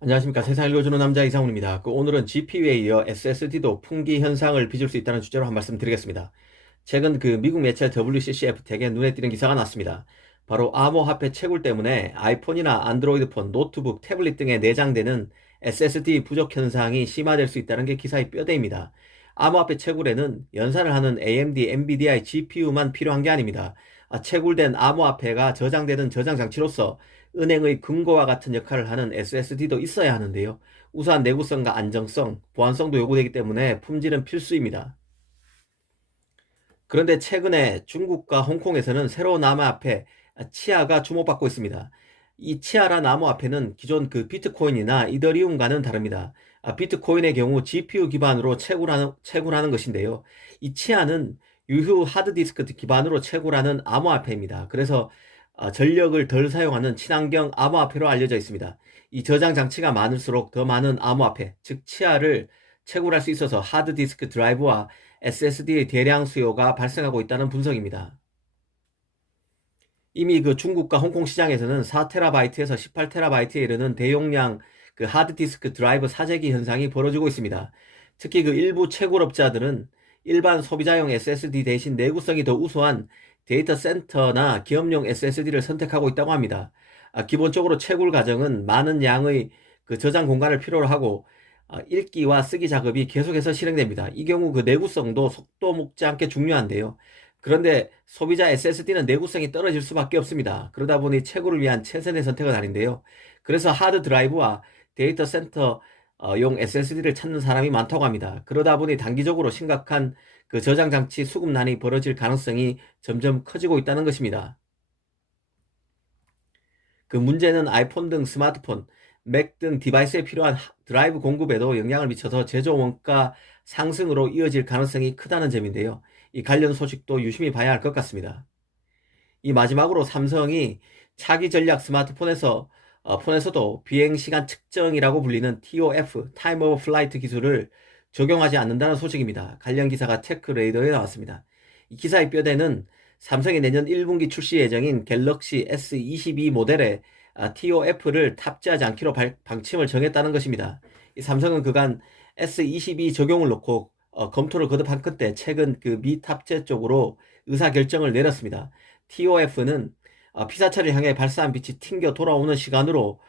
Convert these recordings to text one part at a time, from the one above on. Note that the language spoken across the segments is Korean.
안녕하십니까. 세상을 읽어주는 남자 이상훈입니다. 오늘은 GPU에 이어 SSD도 풍기 현상을 빚을 수 있다는 주제로 한 말씀 드리겠습니다. 최근 미국 매체 WCCF 텍에 눈에 띄는 기사가 났습니다. 바로 암호화폐 채굴 때문에 아이폰이나 안드로이드폰, 노트북, 태블릿 등에 내장되는 SSD 부족 현상이 심화될 수 있다는 게 기사의 뼈대입니다. 암호화폐 채굴에는 연산을 하는 AMD, NVIDIA GPU만 필요한 게 아닙니다. 채굴된 암호화폐가 저장되는 저장 장치로서 은행의 금고와 같은 역할을 하는 SSD도 있어야 하는데요. 우수한 내구성과 안정성, 보안성도 요구되기 때문에 품질은 필수입니다. 그런데 최근에 중국과 홍콩에서는 새로운 암호화폐 치아가 주목받고 있습니다. 이 치아란 암호화폐는 기존 비트코인이나 이더리움과는 다릅니다. 비트코인의 경우 GPU 기반으로 채굴하는 것인데요. 이 치아는 유효 하드디스크 기반으로 채굴하는 암호화폐입니다. 그래서 전력을 덜 사용하는 친환경 암호화폐로 알려져 있습니다. 이 저장 장치가 많을수록 더 많은 암호화폐, 즉 치아를 채굴할 수 있어서 하드디스크 드라이브와 SSD의 대량 수요가 발생하고 있다는 분석입니다. 이미 중국과 홍콩 시장에서는 4TB에서 18TB에 이르는 대용량 하드디스크 드라이브 사재기 현상이 벌어지고 있습니다. 특히 일부 채굴업자들은 일반 소비자용 SSD 대신 내구성이 더 우수한 데이터 센터나 기업용 SSD를 선택하고 있다고 합니다. 기본적으로 채굴 과정은 많은 양의 저장 공간을 필요로 하고 읽기와 쓰기 작업이 계속해서 실행됩니다. 이 경우 내구성도 속도 먹지 않게 중요한데요. 그런데 소비자 SSD는 내구성이 떨어질 수밖에 없습니다. 그러다 보니 채굴을 위한 최선의 선택은 아닌데요. 그래서 하드 드라이브와 데이터 센터 용 SSD를 찾는 사람이 많다고 합니다. 그러다 보니 단기적으로 심각한 저장 장치 수급난이 벌어질 가능성이 점점 커지고 있다는 것입니다. 문제는 아이폰 등 스마트폰, 맥 등 디바이스에 필요한 드라이브 공급에도 영향을 미쳐서 제조 원가 상승으로 이어질 가능성이 크다는 점인데요. 이 관련 소식도 유심히 봐야 할 것 같습니다. 이 마지막으로 삼성이 차기 전략 스마트폰에서 폰에서도 비행시간 측정이라고 불리는 TOF, Time of Flight 기술을 적용하지 않는다는 소식입니다. 관련 기사가 테크레이더에 나왔습니다. 이 기사의 뼈대는 삼성이 내년 1분기 출시 예정인 갤럭시 S22 모델에 TOF를 탑재하지 않기로 방침을 정했다는 것입니다. 이 삼성은 그간 S22 적용을 놓고 검토를 거듭한 끝에 최근 미탑재 쪽으로 의사결정을 내렸습니다. TOF는 피사체를 향해 발사한 빛이 튕겨 돌아오는 시간으로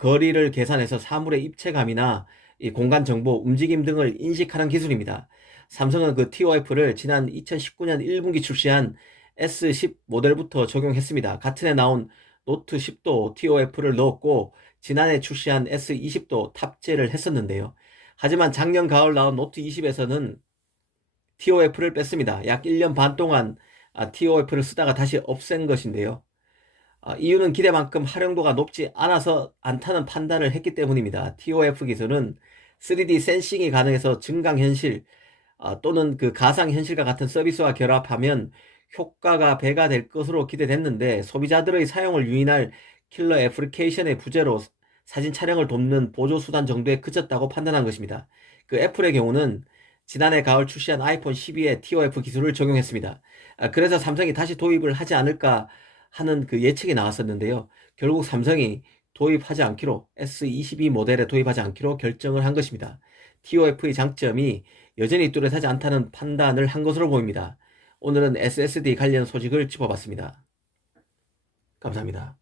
거리를 계산해서 사물의 입체감이나 이 공간 정보, 움직임 등을 인식하는 기술입니다. 삼성은 TOF를 지난 2019년 1분기 출시한 S10 모델부터 적용했습니다. 같은 해 나온 노트 10도 TOF를 넣었고 지난해 출시한 S20도 탑재를 했었는데요. 하지만 작년 가을 나온 노트 20에서는 TOF를 뺐습니다. 약 1년 반 동안 TOF를 쓰다가 다시 없앤 것인데요. 이유는 기대만큼 활용도가 높지 않다는 판단을 했기 때문입니다. TOF 기술은 3D 센싱이 가능해서 증강현실 또는 가상현실과 같은 서비스와 결합하면 효과가 배가 될 것으로 기대됐는데 소비자들의 사용을 유인할 킬러 애플리케이션의 부재로 사진 촬영을 돕는 보조수단 정도에 그쳤다고 판단한 것입니다. 애플의 경우는 지난해 가을 출시한 아이폰 12에 TOF 기술을 적용했습니다. 그래서 삼성이 다시 도입을 하지 않을까 하는 예측이 나왔었는데요. 결국 삼성이 도입하지 않기로 S22 모델에 도입하지 않기로 결정을 한 것입니다. TOF의 장점이 여전히 뚜렷하지 않다는 판단을 한 것으로 보입니다. 오늘은 SSD 관련 소식을 짚어봤습니다. 감사합니다.